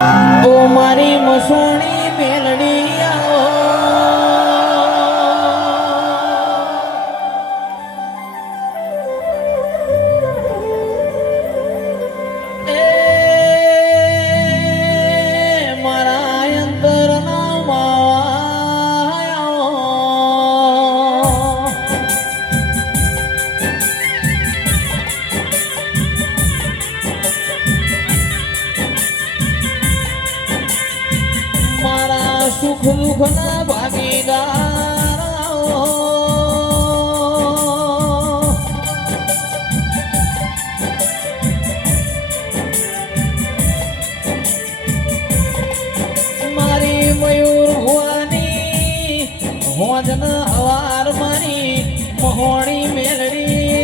ઓ મારી મસોણી મેલડી આવો એ મારા અંતરના માયા સુખ દુઃખ ના ભાગીદાર મારી મયુર ભુવાની હોજન હવાર મારી મહોણી મેલડી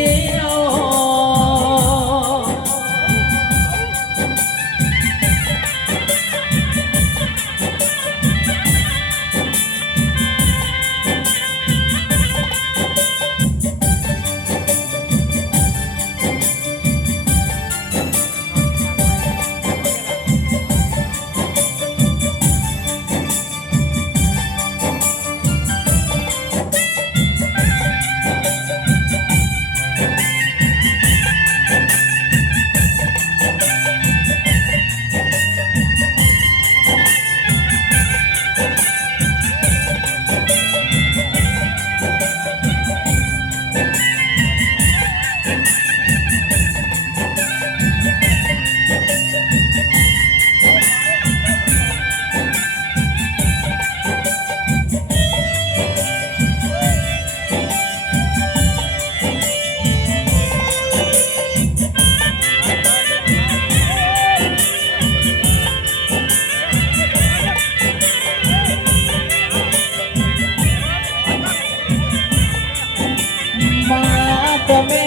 તમે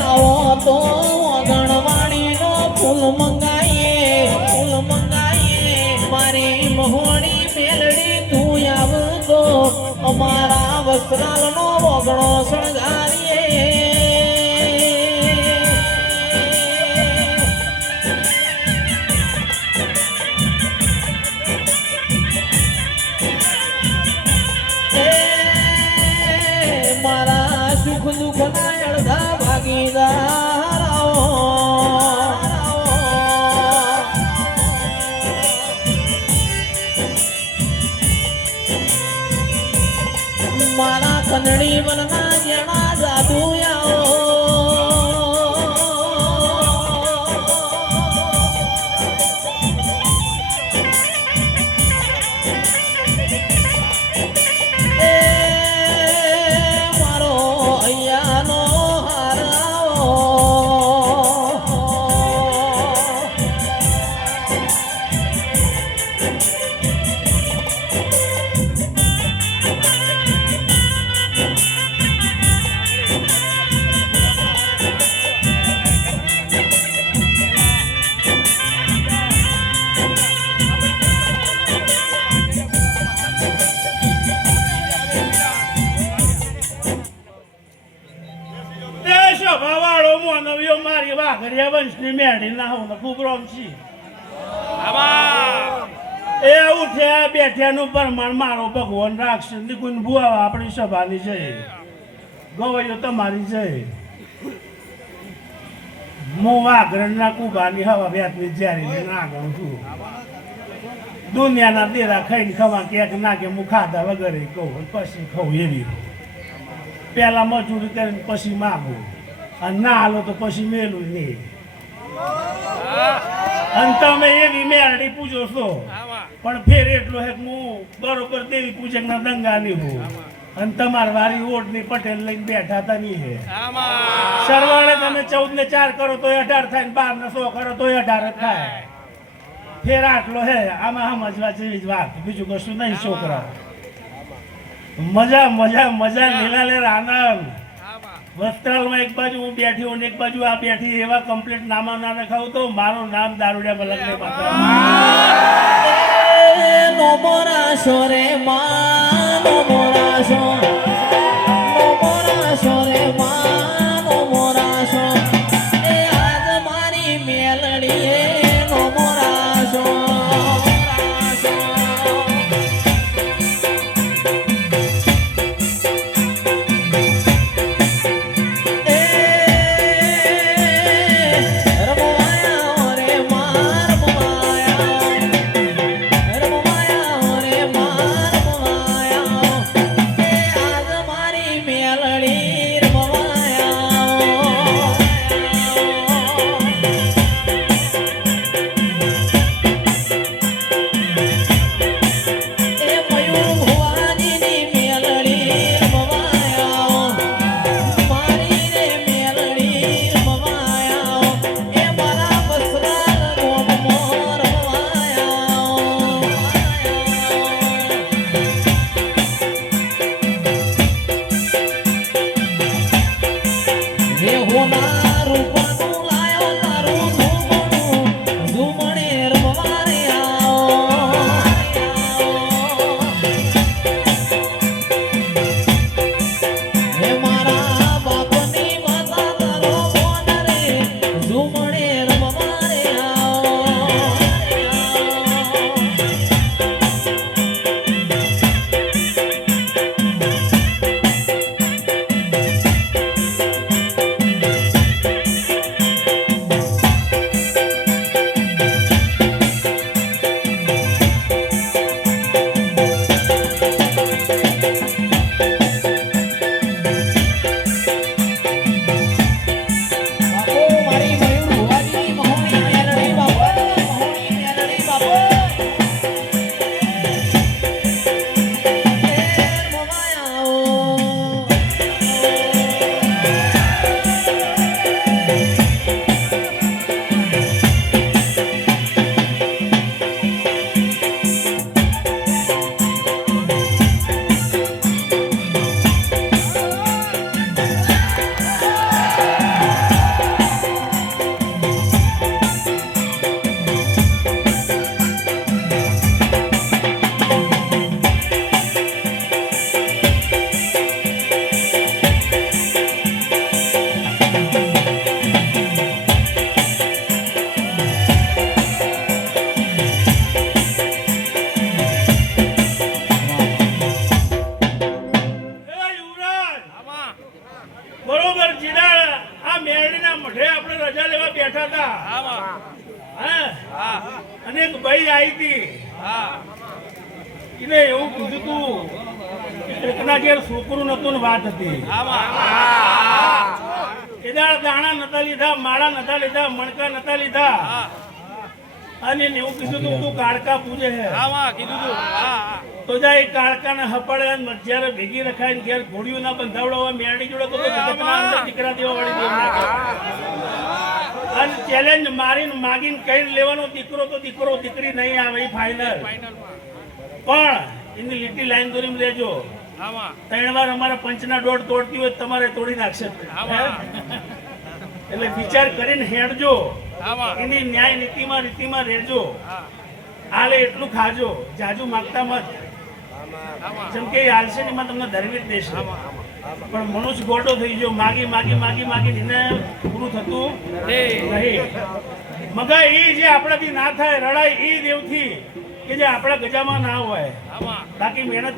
આવો તો ગણવાણીનો ફૂલ મંગાઈએ મારી મહોણી મેલડી તું આવતો અમારા વસ્ત્રાલનો વગડો શણગારીએ મારા સુખ દુઃખ ના અડધા ભાગીદાર મારા કનડી વનના જેણા જાદુ મારી વાઘરિયા વંશની મેળી ના હું ખૂબ રોમશી એ ઉઠ્યા બેઠ્યાનું પ્રમાણ મારો ભગવાન રાખશે નિકુંજ ભુવા આપણી સભાની છે ગવૈયો તમારી છે હું વાઘરણના કુભાની હવા વ્યાતની જ્યારી ના ગઉં છું દુનિયાના દેરા ખાઈને ખવા ક્યાંક નાખે હું ખાધા વગર કહું પછી ખાઉં એવી પહેલા મજૂરી કરીને પછી માગું અને ના હાલો તો પછી મેલું નહીં અને તમે એવી મેરડી પૂજો છો પણ ફેર એટલો હે હું બરોબર દેવી પૂજકના દંગા નહીં હું અને તમારી વારી ઓટની પટેલ લઈને બેઠા હતા નહીં હે સરવાળે તમે 14 ને 4 કરો તો 18 થાય ને 12 ને 100 કરો તો 18 થાય ફેર આટલો હે આમાં સમજવા જેવી જ વાત બીજું કશું નહીં છોકરા મજા મજા મજા લીલાલેર આનંદ વસ્ત્રાલમાં એક બાજુ હું બેઠી હું એક બાજુ આ બેઠી એવા કમ્પ્લીટ નામા ના રખાવું તો મારું નામ દારૂડિયા મલકને પાત્ર નો મોરાશો રે માં નો મોરાશો રે માં નો મોરાશો એ આજ મારી મેલડીએ નો મોરાશો આવી હતી એને એવું કીધું તું કે કોકના ઘેર છોકરું નતું ને વાત હતી એદાળ દાણા નતા લીધા, માળા નતા લીધા, મણકા નતા લીધા અને એને એવું કીધું તું તું કાળકા પૂજે હે તો જા એ કાળકાને હપાડે અને મધ્યારે ભેગી રખાય ઘેર ઘોડીઓ ના બંધાવડો મેરડી જોડે તો જગતના અંદર દીકરા દેવા વાળી દેવ અને ચેલેન્જ મારીને માગીને કઈ લેવાનો દીકરો તો દીકરો, દીકરી નહીં આવે એ ફાઇનલ. પણ એની લીટી લાઈન દોરીને લેજો. 3 વાર અમારા પંચના દોડ તોડતી હોય તમારે તોડી નાખશે. એટલે વિચાર કરીને હેડજો, એની ન્યાય નીતિમાં રીતિમાં રહેજો. હાલે એટલું ખાજો, જાજુ માગતા મત. જેમ કે હાલશે ને એમાં તમને ધરવી જ દેશે. પણ મનુષ્ય ગોડો થઈ ગયો, માગી માગી માગી માગી એને પૂરું થતું નહીં. મગા એ જે આપણાથી ના થાય રડાય એ દેવથી કે જે આપણા ગજામાં ના હોય. બાકી મહેનત